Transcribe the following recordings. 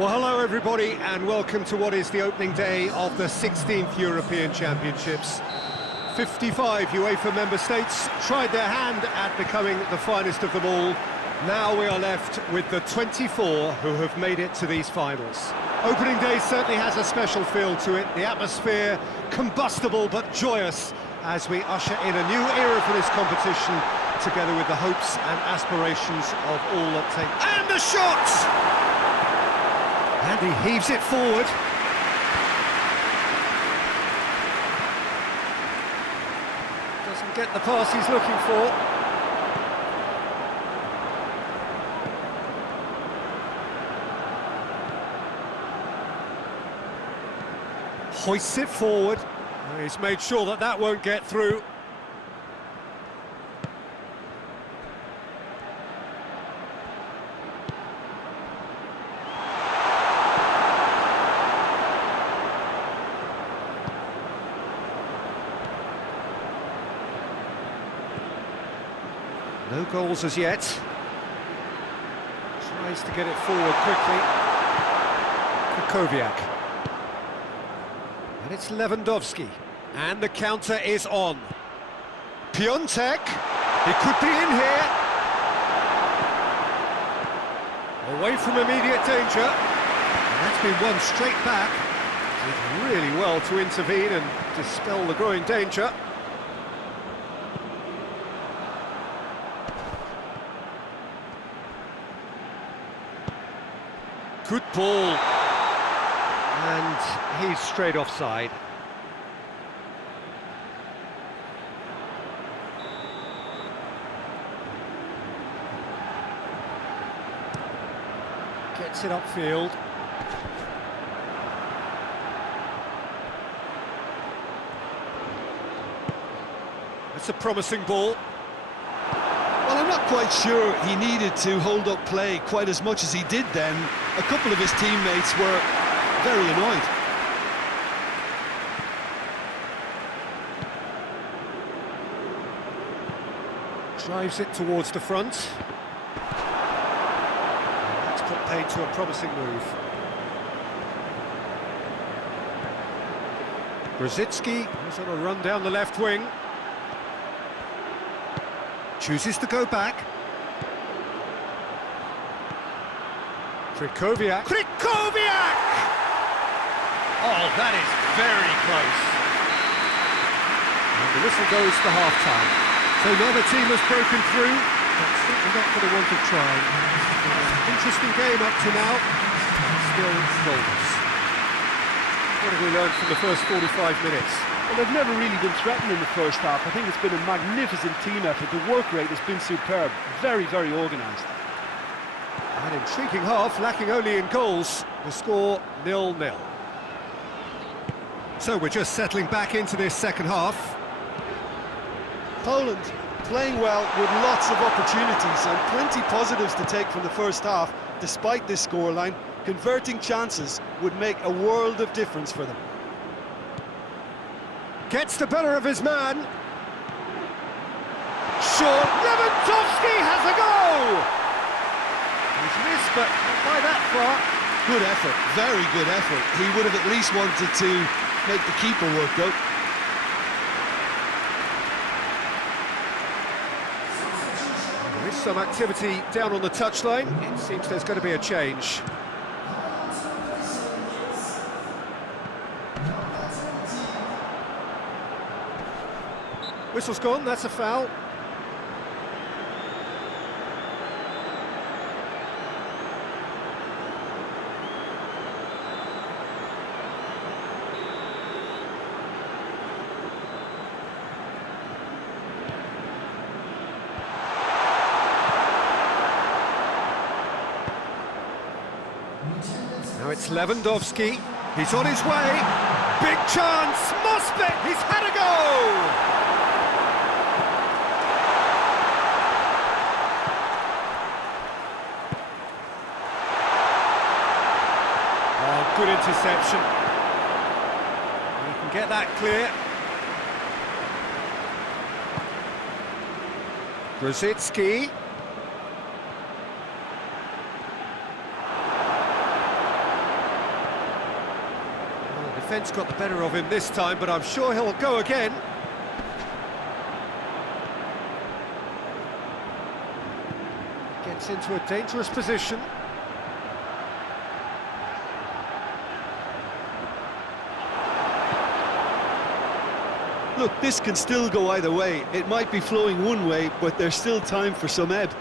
Well, hello everybody, and welcome to what is the opening day of the 16th European Championships. 55 UEFA member states tried their hand at becoming the finest of them all. Now we are left with the 24 who have made it to these finals. Opening day certainly has a special feel to it. The atmosphere combustible but joyous as we usher in a new era for this competition, together with the hopes and aspirations of all that take... And the shot! And he heaves it forward. Doesn't get the pass he's looking for. Hoists it forward. He's made sure that that won't get through. No goals as yet. Tries to get it forward quickly. Kukoviak. And it's Lewandowski. And the counter is on. Piontek. He could be in here. Away from immediate danger. And that's been won straight back. Did really well to intervene and dispel the growing danger. Good ball, and he's straight offside. Gets it upfield. That's a promising ball. Well, I'm not quite sure he needed to hold up play quite as much as he did then. A couple of his teammates were very annoyed. Drives it towards the front. And that's put paid to a promising move. Grzycki is on a run down the left wing. Chooses to go back. Kukoviak. Kukoviak! Oh, that is very close. And the whistle goes for half-time. So neither team has broken through, but certainly not for the want of trying. Interesting game up to now, still goalless. What have we learned from the first 45 minutes? Well, they've never really been threatened in the first half. I think it's been a magnificent team effort. The work rate has been superb. Very, very organised. An intriguing half, lacking only in goals. The score 0-0. So we're just settling back into this second half. Poland playing well with lots of opportunities and plenty positives to take from the first half. Despite this scoreline, converting chances would make a world of difference for them. Gets the better of his man. Short. Lewandowski has a goal! He's missed, but not by that far. Good effort, very good effort. He would have at least wanted to make the keeper work out. There is some activity down on the touchline. It seems there's going to be a change. Whistle's gone, that's a foul. Now it's Lewandowski. He's on his way. Big chance. Must be. He's had a go. Oh, good interception. He can get that clear. Grzycki. defence got the better of him this time, but I'm sure he'll go again. Gets into a dangerous position. Look, this can still go either way. It might be flowing one way, but there's still time for some ebb.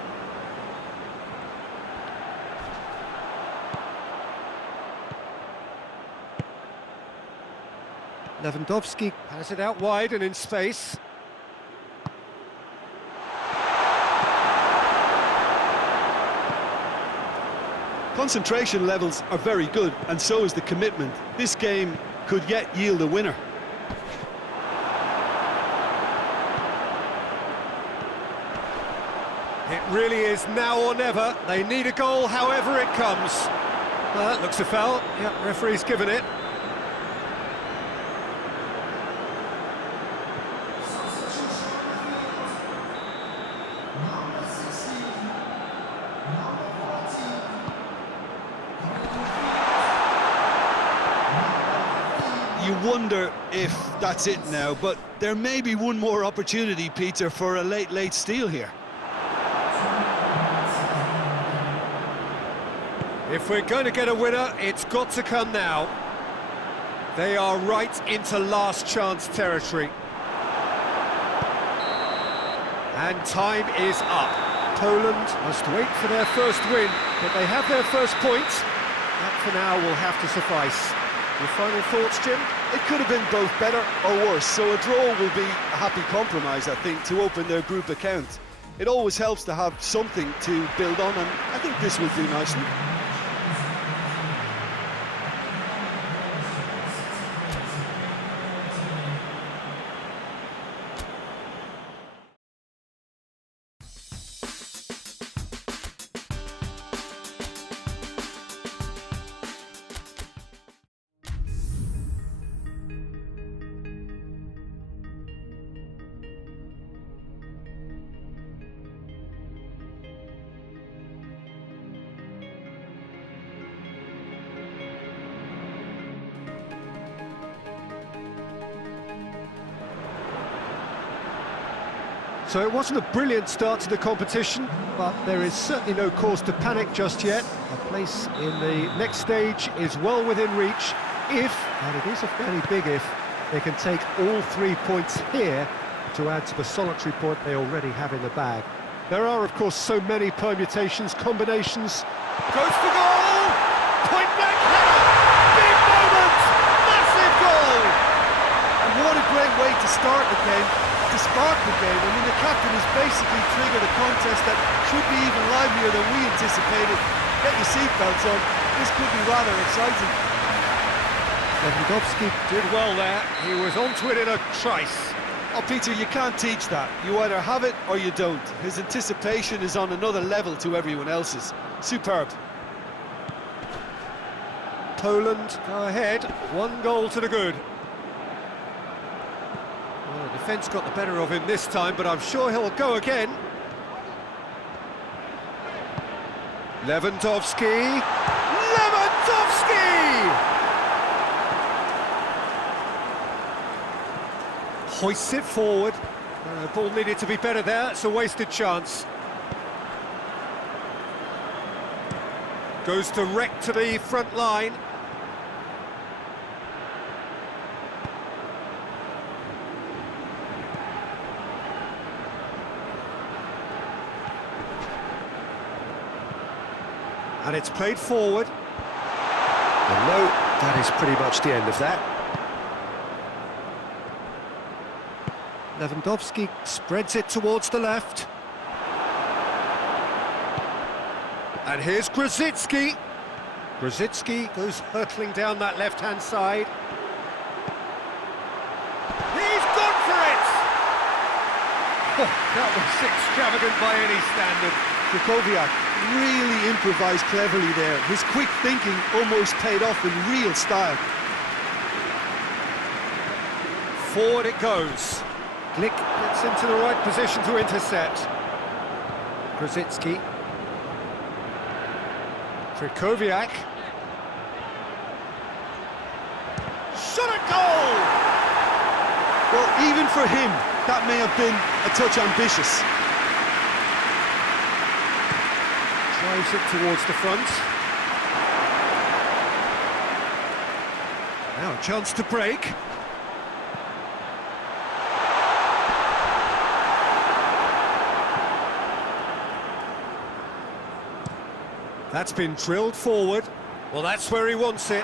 Lewandowski has it out wide and in space. Concentration levels are very good, and so is the commitment. This game could yet yield a winner. It really is now or never. They need a goal however it comes. Well, that looks a foul. Yep, referee's given it. You wonder if that's it now, but there may be one more opportunity, Peter, for a late steal here. If we're going to get a winner, it's got to come now. They are right into last chance territory. And time is up. Poland must wait for their first win, but they have their first point. That for now will have to suffice. Your final thoughts, Jim? It could have been both better or worse, so a draw will be a happy compromise, I think, to open their group account. It always helps to have something to build on, and I think this will do nicely. So it wasn't a brilliant start to the competition, but there is certainly no cause to panic just yet. A place in the next stage is well within reach if, and it is a fairly big if, they can take all 3 points here to add to the solitary point they already have in the bag. There are, of course, so many permutations, combinations. Goes for goal! Point blank header! Big moment! Massive goal! And what a great way to start the game, to spark the game. I mean, the captain has basically triggered a contest that should be even livelier than we anticipated. Get your seatbelts on, this could be rather exciting. Lewandowski did well there, he was onto it in a trice. Oh, Peter, you can't teach that. You either have it or you don't. His anticipation is on another level to everyone else's. Superb. Poland go ahead, 1 goal to the good. Well, the defence got the better of him this time, but I'm sure he'll go again. Lewandowski! Lewandowski! Hoists it forward. The ball needed to be better there, it's a wasted chance. Goes direct to the front line. And it's played forward. And no, that is pretty much the end of that. Lewandowski spreads it towards the left. And here's Grzycki. Grzycki goes hurtling down that left-hand side. He's gone for it! Oh, that was extravagant by any standard. Krychowiak really improvised cleverly there. His quick thinking almost paid off in real style. Forward it goes. Glick gets into the right position to intercept. Grzycki. Krychowiak. Shot Well, even for him, that may have been a touch ambitious. Drives it towards the front. Now a chance to break. That's been drilled forward. Well, that's where he wants it.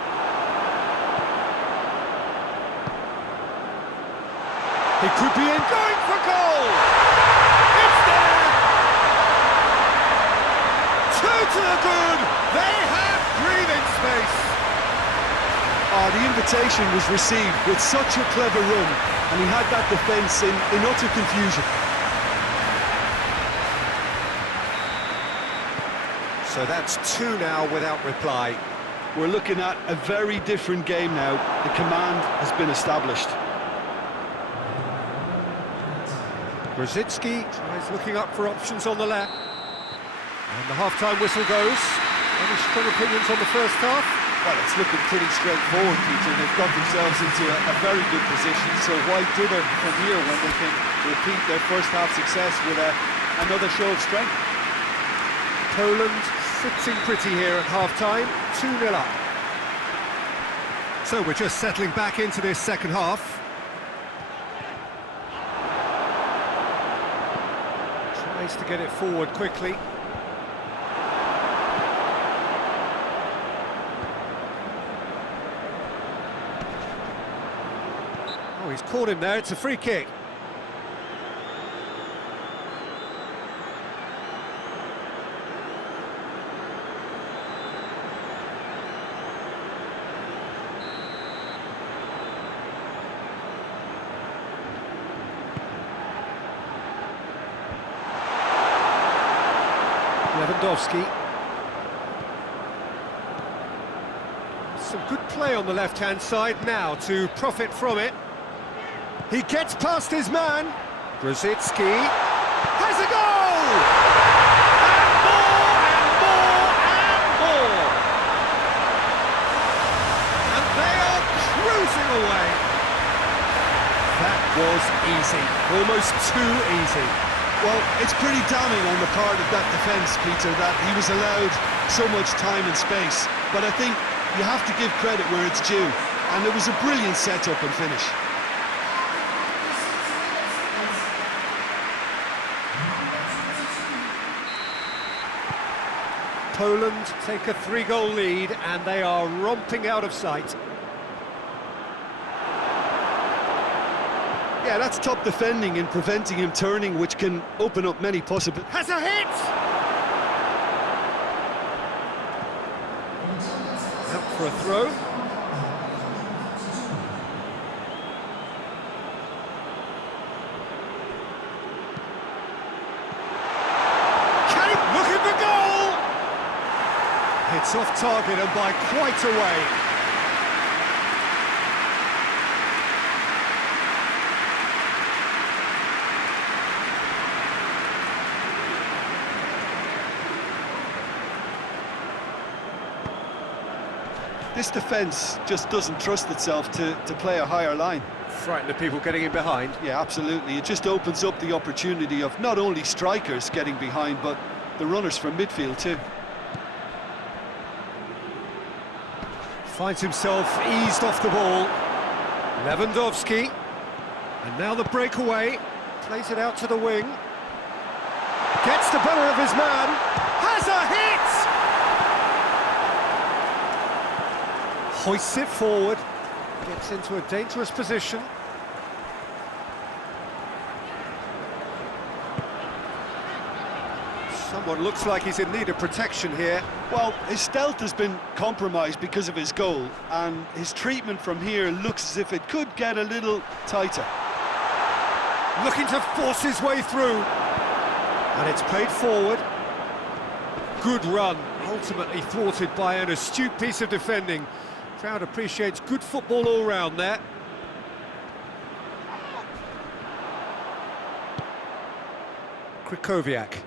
He could be in, going for goal! It's there! Two to the good! They have breathing space! Oh, the invitation was received with such a clever run, and he had that defence in utter confusion. So that's two now without reply. We're looking at a very different game now. The command has been established. Brzezinski tries looking up for options on the left. And the half-time whistle goes. Any strong opinions on the first half? Well, it's looking pretty straightforward, Peter. They've got themselves into a very good position, so why dither from here when they can repeat their first half success with another show of strength? Poland sitting pretty here at half-time, 2-0 up. So we're just settling back into this second half. Tries to get it forward quickly. Oh, he's caught him there, it's a free kick. Lewandowski. Some good play on the left-hand side now to profit from it. He gets past his man. Brzezinski has a goal! And more, and more, and more! And they are cruising away. That was easy, almost too easy. Well, it's pretty damning on the part of that defence, Peter, that he was allowed so much time and space. But I think you have to give credit where it's due. And it was a brilliant set-up and finish. Poland take a 3-goal lead and they are romping out of sight. Yeah, that's top defending and preventing him turning, which can open up many possibilities. Has a hit! Out for a throw. Kenny looking for goal! It's off target and by quite a way. This defence just doesn't trust itself to play a higher line. Frighten the people getting in behind. Yeah, absolutely. It just opens up the opportunity of not only strikers getting behind, but the runners from midfield too. Finds himself eased off the ball. Lewandowski. And now the breakaway. Plays it out to the wing. Gets the better of his man. Has a hit! Hoists it forward, gets into a dangerous position. Someone looks like he's in need of protection here. Well, his stealth has been compromised because of his goal, and his treatment from here looks as if it could get a little tighter. Looking to force his way through. And it's played forward. Good run, ultimately thwarted by an astute piece of defending. Crowd appreciates good football all round there. Krychowiak.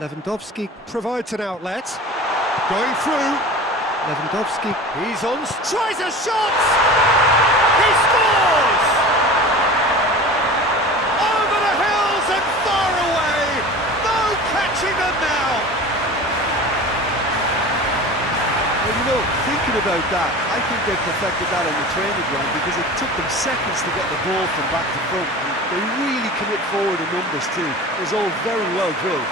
Lewandowski provides an outlet. Going through. Lewandowski, he's on, tries a shot! he scores! Over the hills and far away! No catching them now! Well, you know, thinking about that, I think they perfected that on the training ground because it took them seconds to get the ball from back to front. And they really commit forward in numbers too. It was all very well drilled.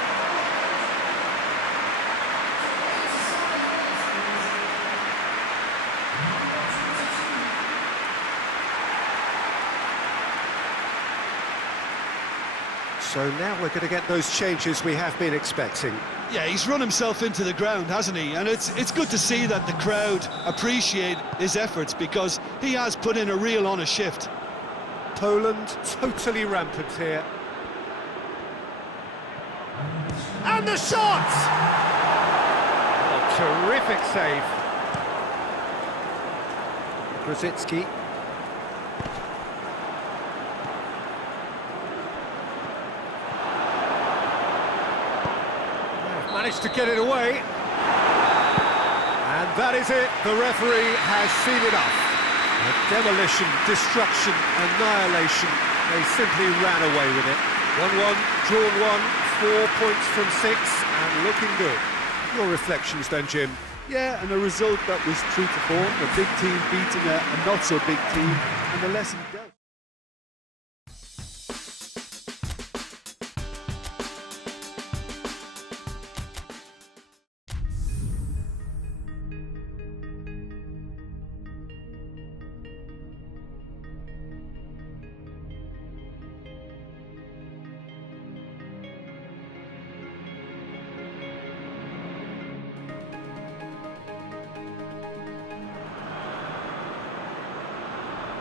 So now we're going to get those changes we have been expecting. Yeah, he's run himself into the ground, hasn't he? And it's good to see that the crowd appreciate his efforts because he has put in a real honest shift. Poland totally rampant here. And the shot! Oh, terrific save. Grosicki. Managed to get it away. And that is it. The referee has seen enough. Demolition, destruction, annihilation. They simply ran away with it. 1-1, drawn 1, 4 points from 6, and looking good. Your reflections then, Jim? Yeah, and a result that was true to form. A big team beating a not-so-big team, and the lesson dealt.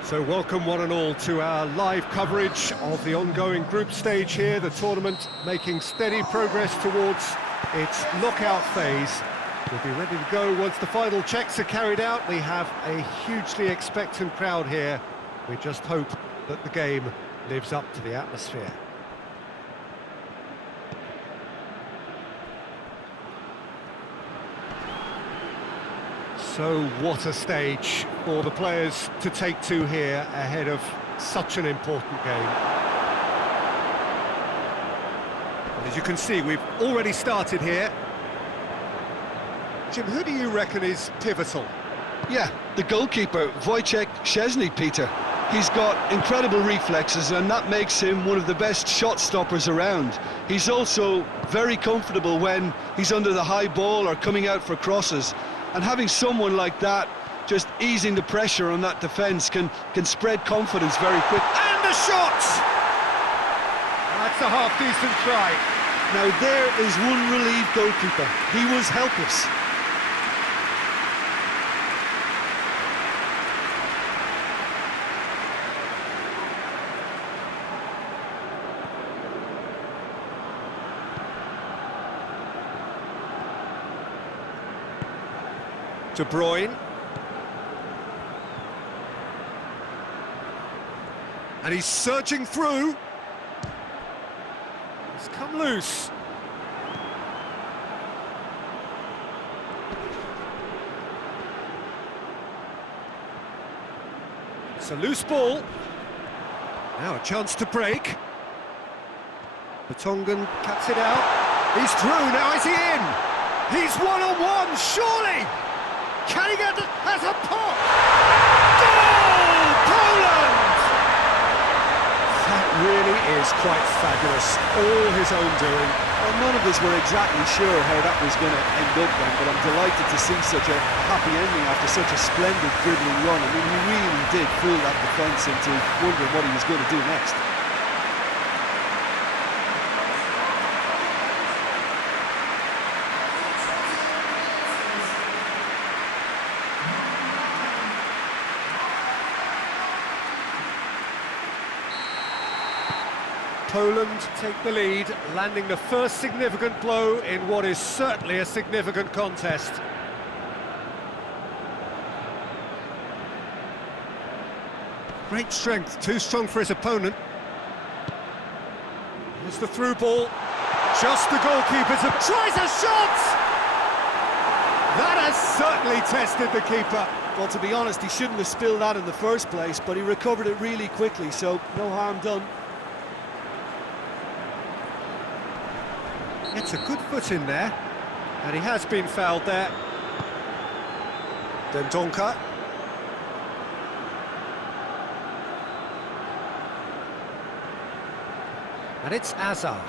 So welcome one and all to our live coverage of the ongoing group stage here, the tournament making steady progress towards its knockout phase. We'll be ready to go once the final checks are carried out. We have a hugely expectant crowd here. We just hope that the game lives up to the atmosphere. So what a stage for the players to take to here ahead of such an important game. And as you can see, we've already started here. Jim, who do you reckon is pivotal? Yeah, the goalkeeper, Wojciech Szczesny, Peter. He's got incredible reflexes and that makes him one of the best shot stoppers around. He's also very comfortable when he's under the high ball or coming out for crosses. And having someone like that just easing the pressure on that defence can spread confidence very quick. And the shot! That's a half-decent try. Now there is one relieved goalkeeper. He was helpless. De Bruyne. And he's surging through. He's come loose. It's a loose ball. Now a chance to break. Vertonghen cuts it out. He's through, now is he in? He's one-on-one, surely! Can he get it? Has a pop! Goal! Poland! That really is quite fabulous. All his own doing. Well, none of us were exactly sure how that was going to end up then, but I'm delighted to see such a happy ending after such a splendid dribbling run. I mean, he really did fool that defence into wondering what he was going to do next. Poland take the lead, landing the first significant blow in what is certainly a significant contest. Great strength, too strong for his opponent. Here's the through ball. Just the goalkeeper tries a shot! That has certainly tested the keeper. Well, to be honest, he shouldn't have spilled that in the first place, but he recovered it really quickly, so no harm done. It's a good foot in there, and he has been fouled there. Dendonka. And it's Azar.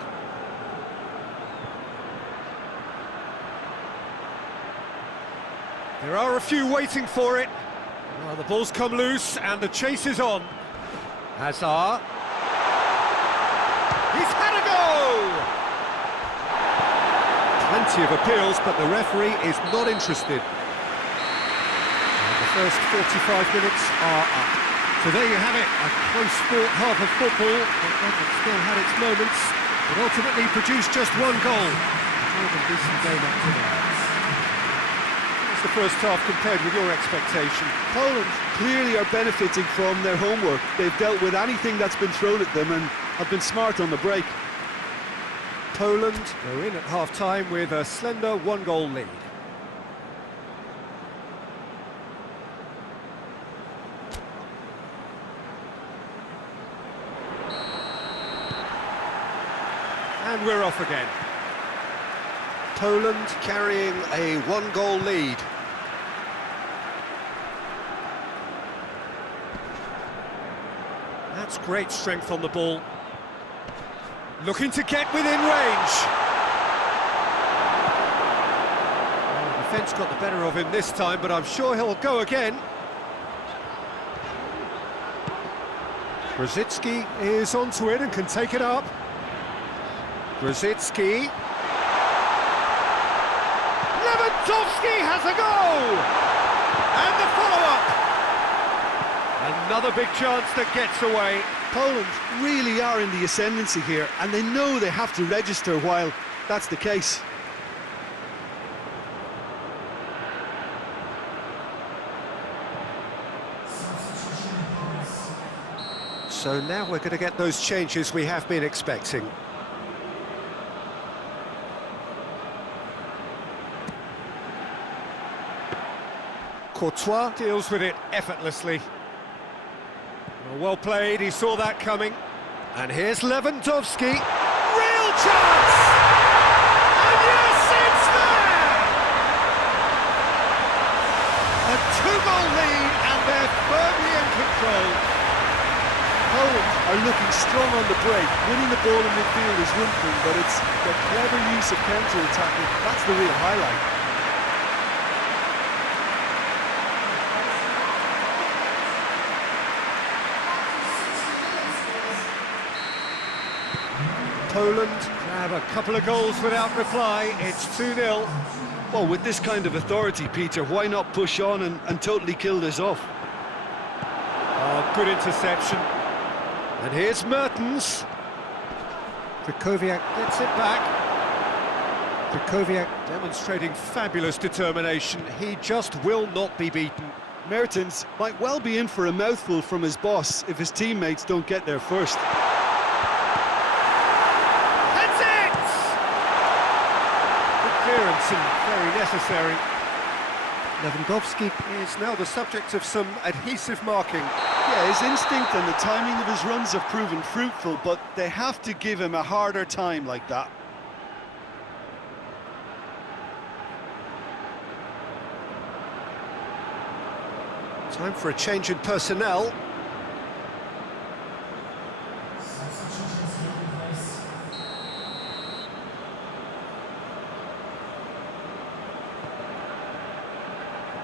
There are a few waiting for it. Well, the ball's come loose and the chase is on. Hazard. He's had a go! Plenty of appeals, but the referee is not interested. And the first 45 minutes are up. So there you have it, a close-fought half of football. It still had its moments, but ultimately produced just one goal. A decent game up to now. The first half compared with your expectation? Poland clearly are benefiting from their homework. They've dealt with anything that's been thrown at them and have been smart on the break. Poland go in at half-time with a slender one-goal lead. And we're off again. Poland carrying a one-goal lead. That's great strength on the ball. Looking to get within range. Well, the defence got the better of him this time, but I'm sure he'll go again. Grosicki is onto it and can take it up. Grosicki. Lewandowski has a goal! And the follow-up! Another big chance that gets away. Poland really are in the ascendancy here, and they know they have to register while that's the case. So now we're going to get those changes we have been expecting. Courtois deals with it effortlessly. Well played, he saw that coming. And here's Lewandowski. Real chance! And yes, it's there! A two-goal lead, and they're firmly in control. Poland are looking strong on the break. Winning the ball in midfield is one thing, but it's the clever use of counter-attacking. That's the real highlight. Poland grab a couple of goals without reply. It's 2-0. Well, with this kind of authority, Peter, why not push on and totally kill this off? Oh, good interception. And here's Mertens. Krychowiak gets it back. Krychowiak demonstrating fabulous determination. He just will not be beaten. Mertens might well be in for a mouthful from his boss if his teammates don't get there first. Clearance and very necessary. Lewandowski is now the subject of some adhesive marking. Yeah, his instinct and the timing of his runs have proven fruitful, but they have to give him a harder time like that. Time for a change in personnel.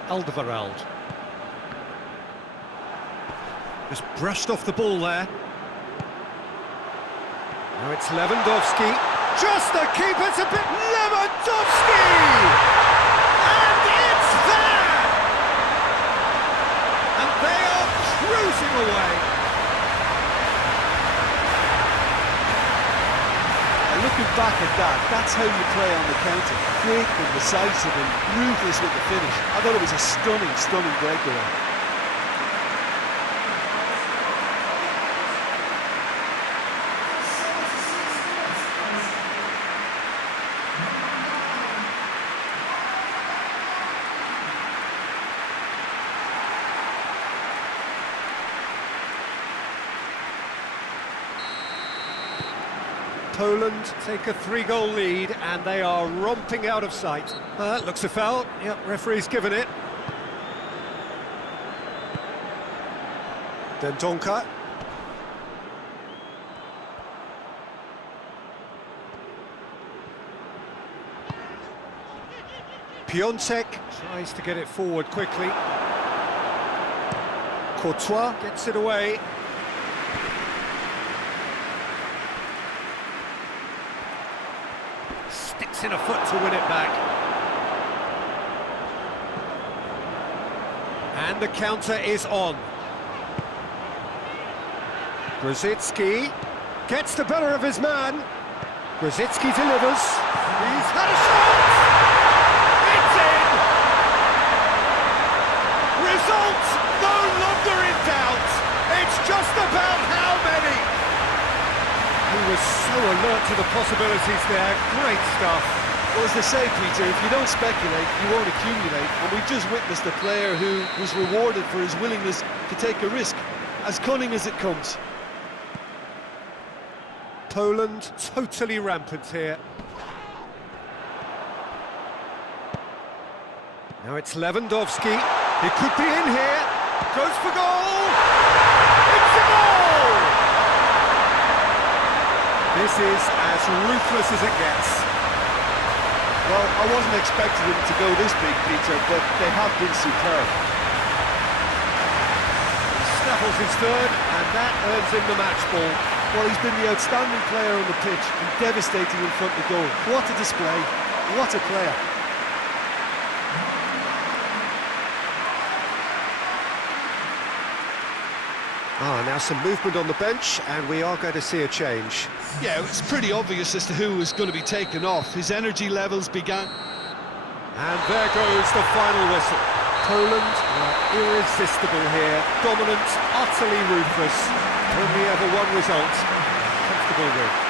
Alderweireld. Just brushed off the ball there. Now it's Lewandowski. Just the keeper's a bit... Lewandowski! And it's there! And they are cruising away. And looking back at that, that's how you play on the counter. Quick and decisive and ruthless with the finish. I thought it was a stunning, stunning breakaway. Poland take a 3-goal lead and they are romping out of sight. Looks a foul. Yep, referee's given it. Dendonka. Piontek tries to get it forward quickly. Courtois gets it away. Sticks in a foot to win it back. And the counter is on. Grosicki gets the better of his man. Grosicki delivers. He's had a shot! It's in! Result no longer in doubt. It's just about how many. He was so alert to the possibilities there. Great stuff. Well, as they say, Peter, if you don't speculate, you won't accumulate. And we've just witnessed a player who was rewarded for his willingness to take a risk. As cunning as it comes. Poland totally rampant here. Now it's Lewandowski. He could be in here. Goes for goal. It's a goal! This is as ruthless as it gets. Well, I wasn't expecting them to go this big, Peter, but they have been superb. He snaffles his third, and that earns him the match ball. Well, he's been the outstanding player on the pitch and devastating in front of goal. What a display, what a player. Now some movement on the bench, and we are going to see a change. Yeah, it's pretty obvious as to who was going to be taken off. His energy levels began... And there goes the final whistle. Poland are irresistible here, dominant, utterly ruthless. Only ever one result, comfortable win.